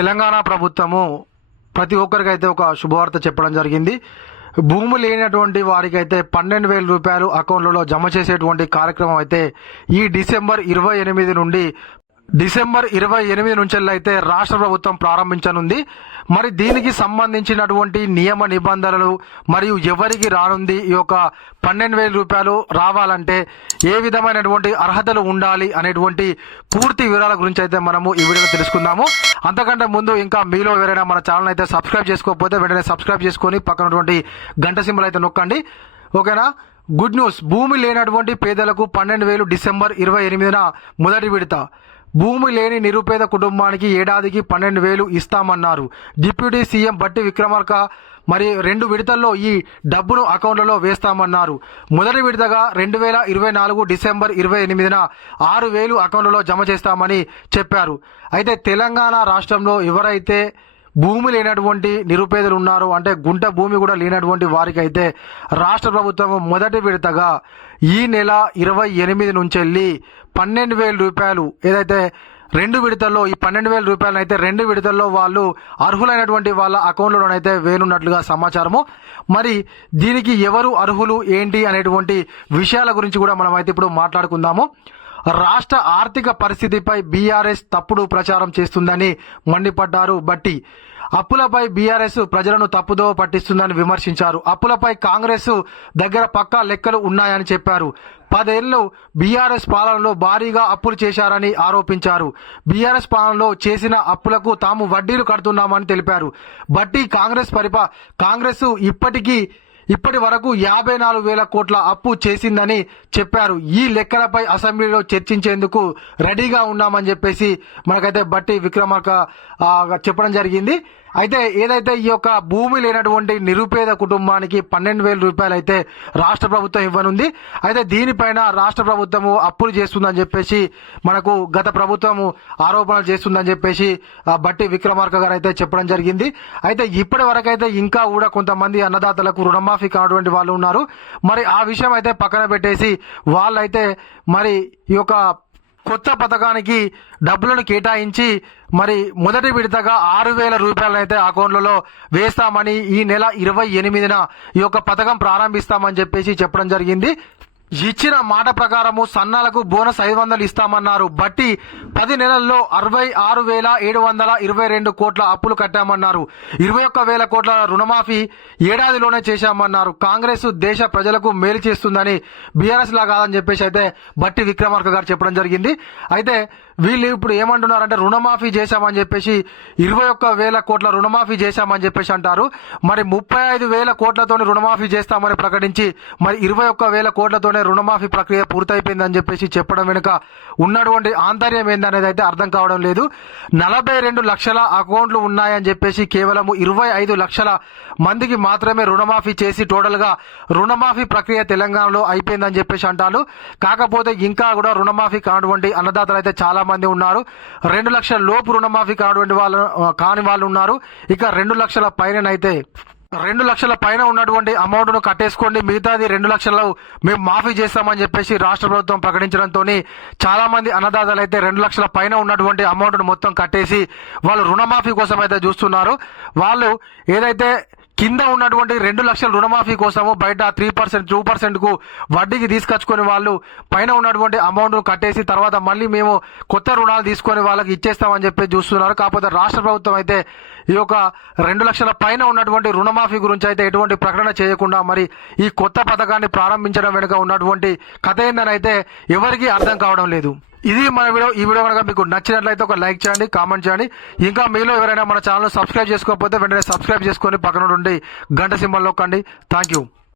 తెలంగాణ ప్రభుత్వము ప్రతి ఒక్కరికైతే ఒక శుభవార్త చెప్పడం జరిగింది. భూమి లేనటువంటి వారికైతే పన్నెండు వేల రూపాయలు అకౌంట్లలో జమ చేసేటువంటి కార్యక్రమం అయితే ఈ డిసెంబర్ ఇరవై ఎనిమిది నుండి డిసెంబర్ ఇరవై ఎనిమిది నుంచి అయితే రాష్ట్ర ప్రభుత్వం ప్రారంభించనుంది. మరి దీనికి సంబంధించినటువంటి నియమ నిబంధనలు మరియు ఎవరికి రానుంది ఈ యొక్క పన్నెండు వేల రూపాయలు రావాలంటే ఏ విధమైనటువంటి అర్హతలు ఉండాలి అనేటువంటి పూర్తి వివరాల గురించి అయితే మనము ఈ వీడియోలో తెలుసుకుందాము. అంతకంటే ముందు ఇంకా మీలో ఎవరైనా మన ఛానల్ అయితే సబ్స్క్రైబ్ చేసుకోకపోతే వెంటనే సబ్స్క్రైబ్ చేసుకొని పక్కనటువంటి గంట సింబల్ అయితే నొక్కండి. ఓకేనా? Good news. భూమి లేనటువంటి పేదలకు పన్నెండు వేలు డిసెంబర్ ఇరవై ఎనిమిదిన మొదటి విడత. భూమి లేని నిరుపేద కుటుంబానికి ఏడాదికి పన్నెండు వేలు ఇస్తామన్నారు. డిప్యూటీ సీఎం బట్టి విక్రమార్క మరి రెండు విడతల్లో ఈ డబ్బును అకౌంట్లలో వేస్తామన్నారు. మొదటి విడతగా రెండు వేల ఇరవై నాలుగు డిసెంబర్ ఇరవై ఎనిమిదిన ఆరు వేలు అకౌంట్లలో జమ చేస్తామని చెప్పారు. అయితే తెలంగాణ రాష్ట్రంలో ఎవరైతే భూమి లేనటువంటి నిరుపేదలు ఉన్నారు. అంటే గుంట భూమి కూడా లేనటువంటి వారికి అయితే రాష్ట్ర ప్రభుత్వం మొదటి విడతగా ఈ నెల ఇరవై ఎనిమిది నుంచి వెళ్ళి పన్నెండు వేల రూపాయలు ఏదైతే రెండు విడతల్లో ఈ పన్నెండు వేల రూపాయలను అయితే రెండు విడతల్లో వాళ్ళు అర్హులైనటువంటి వాళ్ళ అకౌంట్లోనైతే వేనున్నట్లుగా సమాచారము. మరి దీనికి ఎవరు అర్హులు ఏంటి అనేటువంటి విషయాల గురించి కూడా మనం అయితే ఇప్పుడు మాట్లాడుకుందాము. రాష్ట్ర ఆర్థిక పరిస్థితిపై బీఆర్ఎస్ తప్పుడు ప్రచారం చేస్తుందని మండిపడ్డారు బట్టి. అప్పులపై బీఆర్ఎస్ ప్రజలను తప్పుదోవ పట్టిస్తుందని విమర్శించారు. అప్పులపై కాంగ్రెస్ దగ్గర పక్కా లెక్కలు ఉన్నాయని చెప్పారు. పదేళ్ళు బీఆర్ఎస్ పాలనలో భారీగా అప్పులు చేశారని ఆరోపించారు. బీఆర్ఎస్ పాలనలో చేసిన అప్పులకు తాము వడ్డీలు కడుతున్నామని తెలిపారు. బట్టి కాంగ్రెస్ పరిపా కాంగ్రెస్ ఇప్పటికీ ఇప్పటి వరకు యాభై నాలుగు వేల కోట్ల అప్పు చేసిందని చెప్పారు. ఈ లెక్కలపై అసెంబ్లీలో చర్చించేందుకు రెడీగా ఉన్నామని చెప్పేసి మనకైతే బట్టి విక్రమార్క చెప్పడం జరిగింది. అయితే ఏదైతే ఈ యొక్క భూమి లేనటువంటి నిరుపేద కుటుంబానికి పన్నెండు వేల రూపాయలు అయితే రాష్ట్ర ప్రభుత్వం ఇవ్వనుంది. అయితే దీనిపైన రాష్ట్ర ప్రభుత్వము అప్పులు చేస్తుందని చెప్పేసి మనకు గత ప్రభుత్వము ఆరోపణలు చేస్తుందని చెప్పేసి ఆ, బట్టి విక్రమార్క గారు అయితే చెప్పడం జరిగింది. అయితే ఇప్పటి వరకైతే ఇంకా కూడా కొంతమంది అన్నదాతలకు రుణమాఫీ కానటువంటి వాళ్ళు ఉన్నారు. మరి ఆ విషయం అయితే పక్కన పెట్టేసి వాళ్ళైతే మరి ఈ యొక్క కొత్త పథకానికి డబ్బులను కేటాయించి మరి మొదటి విడతగా ఆరు వేల రూపాయలనైతే అకౌంట్లలో వేస్తామని ఈ నెల ఇరవై ఎనిమిదిన ఈ యొక్క పథకం ప్రారంభిస్తామని చెప్పేసి చెప్పడం జరిగింది. ఇచ్చిన మాట ప్రకారము సన్నాలకు బోనస్ ఐదు వందలు ఇస్తామన్నారు. బట్టి పది నెలల్లో అరవై ఆరు వేల ఏడు వందల ఇరవై రెండు కోట్ల అప్పులు కట్టామన్నారు. ఇరవై ఒక్క వేల కోట్ల రుణమాఫీ ఏడాదిలోనే చేశామన్నారు. కాంగ్రెస్ దేశ ప్రజలకు మేలు చేస్తుందని బీఆర్ఎస్ లా కాదని చెప్పేసి అయితే బట్టి విక్రమార్క గారు చెప్పడం జరిగింది. అయితే వీళ్ళు ఇప్పుడు ఏమంటున్నారంటే రుణమాఫీ చేశామని చెప్పేసి ఇరవై ఒక్క వేల కోట్ల రుణమాఫీ చేశామని చెప్పేసి అంటారు. మరి ముప్పై ఐదు వేల కోట్లతోనే రుణమాఫీ చేస్తామని ప్రకటించి మరి ఇరవై ఒక్క వేల కోట్లతోనే రుణమాఫీ ప్రక్రియ పూర్తయిపోయిందని చెప్పేసి చెప్పడం వెనుక ఉన్నటువంటి ఆంతర్యం ఏందనేది అయితే అర్థం కావడం లేదు. నలభై రెండు లక్షల అకౌంట్లు ఉన్నాయని చెప్పేసి కేవలం ఇరవై ఐదు లక్షల మందికి మాత్రమే రుణమాఫీ చేసి టోటల్గా రుణమాఫీ ప్రక్రియ తెలంగాణలో అయిపోయిందని చెప్పేసి అంటారు. కాకపోతే ఇంకా కూడా రుణమాఫీ కానటువంటి అన్నదాతలు అయితే చాలా మంది ఉన్నారు. రెండు లక్షల లోపు రుణమాఫీ కానటువంటి వాళ్ళు కాని వాళ్ళు ఉన్నారు. ఇక రెండు లక్షల పైననైతే రెండు లక్షల పైన ఉన్నటువంటి అమౌంట్ను కట్టేసుకోండి. మిగతాది రెండు లక్షలు మేము మాఫీ చేస్తామని చెప్పేసి రాష్ట్ర ప్రభుత్వం ప్రకటించడంతో చాలా మంది అన్నదాతలు అయితే రెండు లక్షల పైన ఉన్నటువంటి అమౌంట్ను మొత్తం కట్టేసి వాళ్ళు రుణమాఫీ కోసం అయితే చూస్తున్నారు. వాళ్ళు ఏదైతే కింద ఉన్నటువంటి రెండు లక్షల రుణమాఫీ కోసము బయట త్రీ పర్సెంట్ టూ పర్సెంట్కు వడ్డీకి తీసుకొచ్చుకునే వాళ్ళు పైన ఉన్నటువంటి అమౌంట్ కట్టేసి తర్వాత మళ్ళీ మేము కొత్త రుణాలు తీసుకొని వాళ్ళకి ఇచ్చేస్తామని చెప్పి చూస్తున్నారు. కాకపోతే రాష్ట్ర ప్రభుత్వం అయితే ఈ యొక్క రెండు లక్షల పైన ఉన్నటువంటి రుణమాఫీ గురించి అయితే ఎటువంటి ప్రకటన చేయకుండా మరి ఈ కొత్త పథకాన్ని ప్రారంభించడం వెనుక ఉన్నటువంటి కథ ఏందని అయితే ఎవరికీ అర్థం కావడం లేదు. ఇది మన వీడియో ఈ వీడియో కనుక మీకు నచ్చినట్లయితే ఒక లైక్ చేయండి కామెంట్ చేయండి. ఇంకా మీలో ఎవరైనా మన ఛానల్ సబ్స్క్రైబ్ చేసుకోకపోతే వెంటనే సబ్స్క్రైబ్ చేసుకొని పక్కన ఉండి గంట సింబల్ నొక్కండి. Thank you